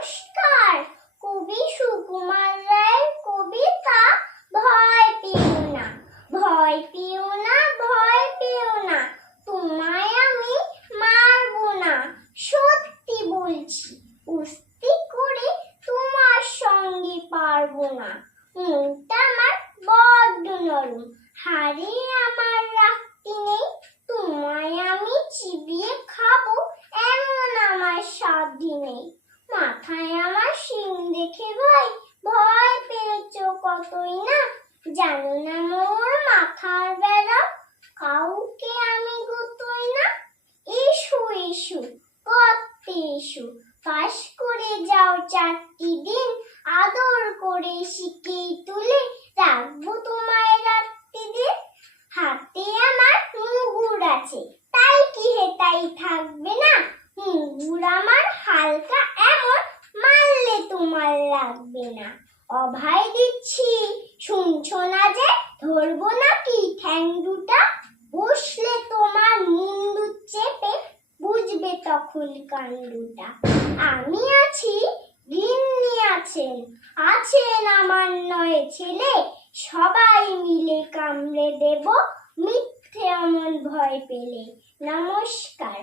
নমস্কার। কবি সুকুমার রায়ের কবিতা ভয় পেও না, ভয় পেও না, ভয় পেও না, তোমায় আমি মারবো না। সত্যি বলছি, কুস্তি করে তোমার সঙ্গে পারবো না। মনটা আমার বড্ড নরম, হাড়ে আমার রাখতে নেই। তোমায় আমি চিবিয়ে খাবো এমন আমার সাধ্য নেই। মাথায় আমার শিং দেখে ভয় পেয়েছো কতই না। জানো না মোর মাথার বেড়া, কাউকে আমি গুতোই না। এসো এসো গর্তে এসো, পাশ করে যাও 4টি দিন। আদর করে শিকে তুলে রাখবো তোমায় রাত্রি দিন। হাতে আমার মুগুর আছে, তাই কি হেতাই থাকবে না। মুগুর আমার হালকা এমন, মারলে তোমার লাগবে না। অভয় দিচ্ছি শুনছো না যে, ধরবো নাকি ঠ্যাং দুটা। বসলে তোমার মুন্ডু চেপে বুঝবে তখন কাণ্ডটা। আমি আছি, গিন্নি আছেন, আছেন আমার 9 ছেলে। সবাই মিলে কামড়ে দেব মিথ্যে অমন ভয় পেলে। নমস্কার।